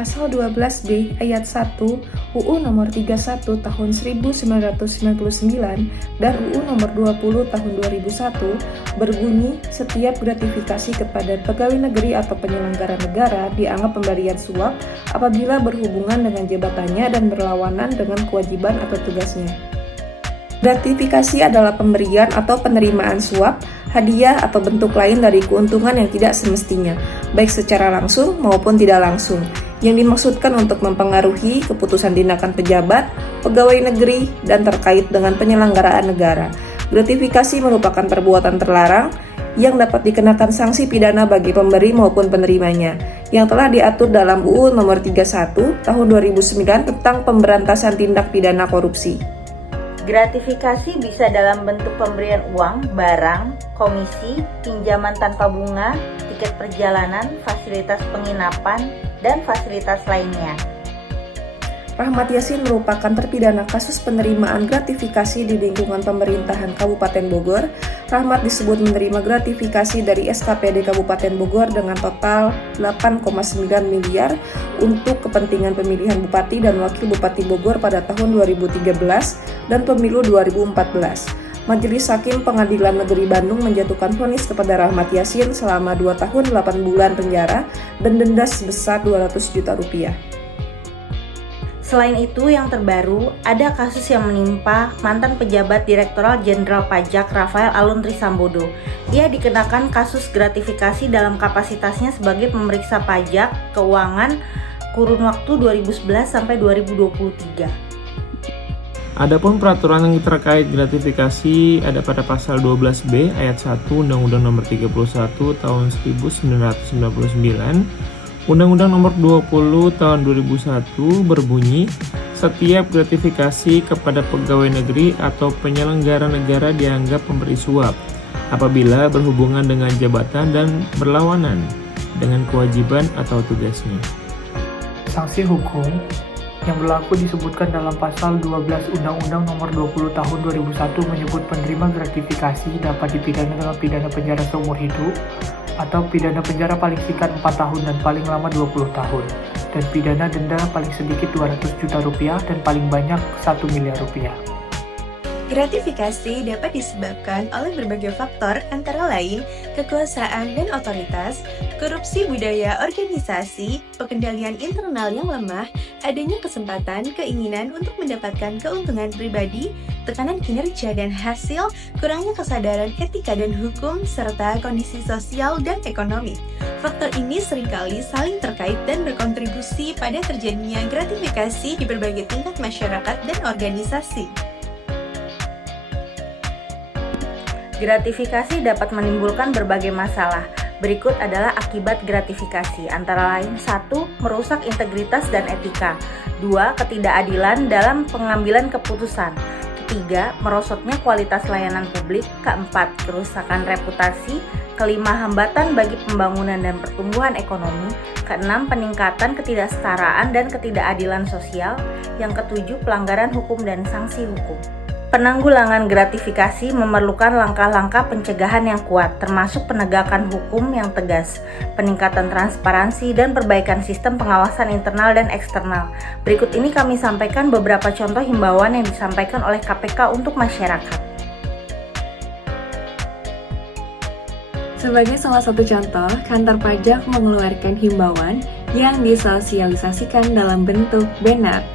Pasal 12B Ayat 1 UU Nomor 31 Tahun 1999 dan UU Nomor 20 Tahun 2001 berbunyi setiap gratifikasi kepada pegawai negeri atau penyelenggara negara dianggap pemberian suap apabila berhubungan dengan jabatannya dan berlawanan dengan kewajiban atau tugasnya. Gratifikasi adalah pemberian atau penerimaan suap, hadiah atau bentuk lain dari keuntungan yang tidak semestinya, baik secara langsung maupun tidak langsung, yang dimaksudkan untuk mempengaruhi keputusan tindakan pejabat, pegawai negeri, dan terkait dengan penyelenggaraan negara. Gratifikasi merupakan perbuatan terlarang yang dapat dikenakan sanksi pidana bagi pemberi maupun penerimanya, yang telah diatur dalam UU Nomor 31 Tahun 2009 tentang pemberantasan tindak pidana korupsi. Gratifikasi bisa dalam bentuk pemberian uang, barang, komisi, pinjaman tanpa bunga, tiket perjalanan, fasilitas penginapan, dan fasilitas lainnya. Rahmat Yassin merupakan terpidana kasus penerimaan gratifikasi di lingkungan pemerintahan Kabupaten Bogor. Rahmat disebut menerima gratifikasi dari SKPD Kabupaten Bogor dengan total 8,9 miliar untuk kepentingan pemilihan Bupati dan Wakil Bupati Bogor pada tahun 2013 dan pemilu 2014. Majelis Hakim Pengadilan Negeri Bandung menjatuhkan vonis kepada Rahmat Yassin selama 2 tahun 8 bulan penjara dan denda sebesar 200 juta rupiah. Selain itu, yang terbaru, ada kasus yang menimpa mantan pejabat Direktorat Jenderal Pajak Rafael Alun Trisambodo. Ia dikenakan kasus gratifikasi dalam kapasitasnya sebagai pemeriksa pajak keuangan kurun waktu 2011 sampai 2023. Adapun peraturan yang terkait gratifikasi ada pada pasal 12B ayat 1 Undang-Undang Nomor 31 Tahun 1999. Undang-Undang Nomor 20 Tahun 2001 berbunyi, setiap gratifikasi kepada pegawai negeri atau penyelenggara negara dianggap pemberi suap apabila berhubungan dengan jabatan dan berlawanan dengan kewajiban atau tugasnya. Sanksi hukum yang berlaku disebutkan dalam pasal 12 Undang-Undang Nomor 20 Tahun 2001 menyebut penerima gratifikasi dapat dipidana dengan pidana penjara seumur hidup atau pidana penjara paling singkat 4 tahun dan paling lama 20 tahun, dan pidana denda paling sedikit 200 juta rupiah dan paling banyak 1 miliar rupiah. Gratifikasi dapat disebabkan oleh berbagai faktor antara lain kekuasaan dan otoritas, korupsi budaya organisasi, pengendalian internal yang lemah, adanya kesempatan, keinginan untuk mendapatkan keuntungan pribadi, tekanan kinerja dan hasil, kurangnya kesadaran etika dan hukum, serta kondisi sosial dan ekonomi. Faktor ini seringkali saling terkait dan berkontribusi pada terjadinya gratifikasi di berbagai tingkat masyarakat dan organisasi. Gratifikasi dapat menimbulkan berbagai masalah. Berikut adalah akibat gratifikasi, antara lain 1. Merusak integritas dan etika. 2. Ketidakadilan dalam pengambilan keputusan. 3. Merosotnya kualitas layanan publik. 4. Kerusakan reputasi. 5. Hambatan bagi pembangunan dan pertumbuhan ekonomi. 6. Peningkatan ketidaksetaraan dan ketidakadilan sosial. Yang 7. Pelanggaran hukum dan sanksi hukum. Penanggulangan gratifikasi memerlukan langkah-langkah pencegahan yang kuat, termasuk penegakan hukum yang tegas, peningkatan transparansi, dan perbaikan sistem pengawasan internal dan eksternal. Berikut ini kami sampaikan beberapa contoh himbauan yang disampaikan oleh KPK untuk masyarakat. Sebagai salah satu contoh, kantor pajak mengeluarkan himbauan yang disosialisasikan dalam bentuk banner.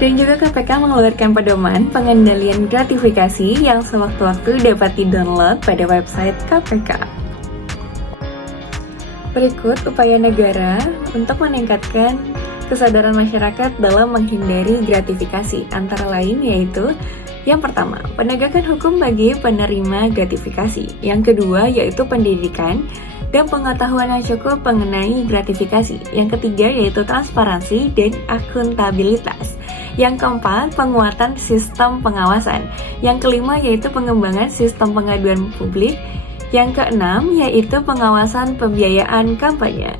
Dan juga KPK mengeluarkan pedoman pengendalian gratifikasi yang sewaktu-waktu dapat di-download pada website KPK. Berikut upaya negara untuk meningkatkan kesadaran masyarakat dalam menghindari gratifikasi, antara lain yaitu yang pertama, penegakan hukum bagi penerima gratifikasi. Yang kedua, yaitu pendidikan dan pengetahuan yang cukup mengenai gratifikasi. Yang ketiga, yaitu transparansi dan akuntabilitas. Yang keempat, penguatan sistem pengawasan. Yang kelima, yaitu pengembangan sistem pengaduan publik. Yang keenam, yaitu pengawasan pembiayaan kampanye.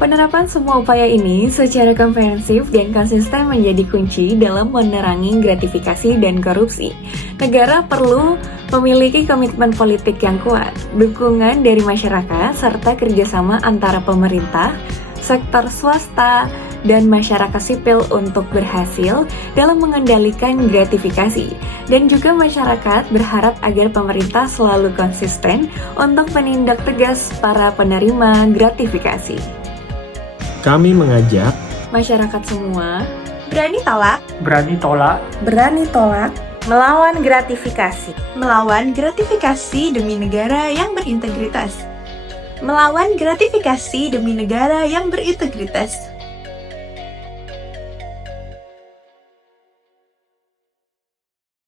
Penerapan semua upaya ini secara komprehensif dan konsisten menjadi kunci dalam menerangi gratifikasi dan korupsi. Negara perlu memiliki komitmen politik yang kuat, dukungan dari masyarakat, serta kerjasama antara pemerintah, sektor swasta, dan masyarakat sipil untuk berhasil dalam mengendalikan gratifikasi. Dan juga masyarakat berharap agar pemerintah selalu konsisten untuk menindak tegas para penerima gratifikasi. Kami mengajak Masyarakat semua Berani tolak, Berani tolak, Berani tolak, Melawan gratifikasi. melawan gratifikasi demi negara yang berintegritas. Melawan gratifikasi demi negara yang berintegritas.